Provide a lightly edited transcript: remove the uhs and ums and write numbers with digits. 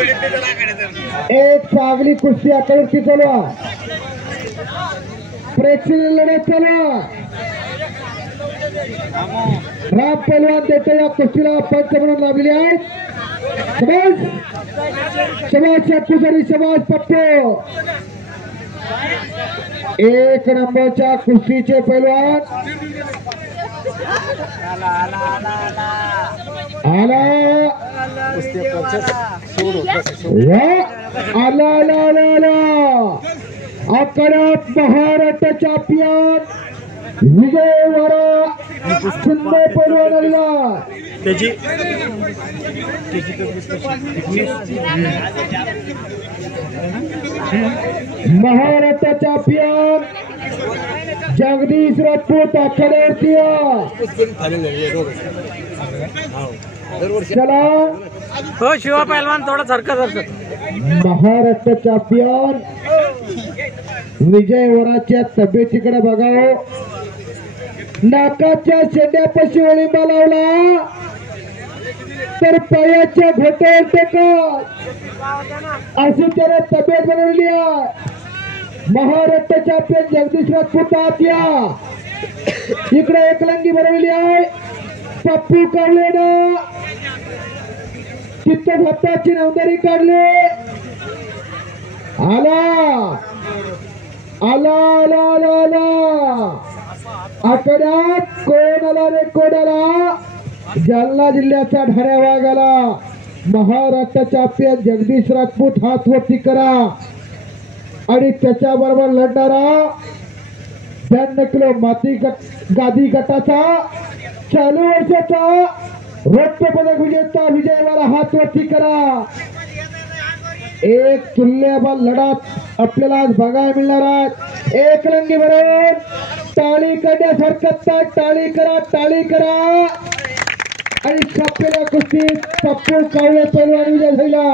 एक चांगली कुस्ती आकड्यावरती चालू आहे. प्रेक्षणीय लढत चालू आहे. राम पहलवान देते या कुस्तीला पंच म्हणून लाभलेले आहेत. शबाश पुजारी, शबाश पप्पू. एक नंबरच्या कुस्तीचे पैलवान आला आकारात महाराष्ट्र चॅम्पियन विजय वरा सुंदर पैलवान आलेला. महाराष्ट्र चॅम्पियन जगदीश राजपूत आखाड्यावरती. चला हो शिवा पहलवान थोडा सरका सरक. महाराष्ट्र चॅम्पियन विजय वराच्या तब्येतीकडे बघावं. नाकाच्या शेंड्यापाशी ओळींबा लावला तर पायाच्या घोट्यावर टेकत अशी त्याने तब्येत बनवली आहे. महाराष्ट्र चॅम्पियन जगदीश राजपूत या इकडे एकलंगी बनवली आहे. पप्पू कावलेनं तिथं स्वतःची नवदारी काढली. आला आला आला आला आला आठवड्यात कोण आला रे कोण आला. जालना जिल्ह्याचा ढाऱ्या वाघाला महाराष्ट्र चॅम्पियन जगदीश राजपूत हात वरती करा. आणि त्याच्या बरोबर लढणारा 92 किलो माती गादी गटाचा चालू वर्षाचा रौप्य पदक विजेता विजयवाला हात वरती करा. एक तुल्यबल लढत आपल्याला आज बघायला मिळणार आहे. एक रंगी बरोबर टाळी करण्यासारखं टाळी करा, टाळी करा. आणि छापेल्या कुस्तीत पप्पू कावळे पैलवान विजय झाला.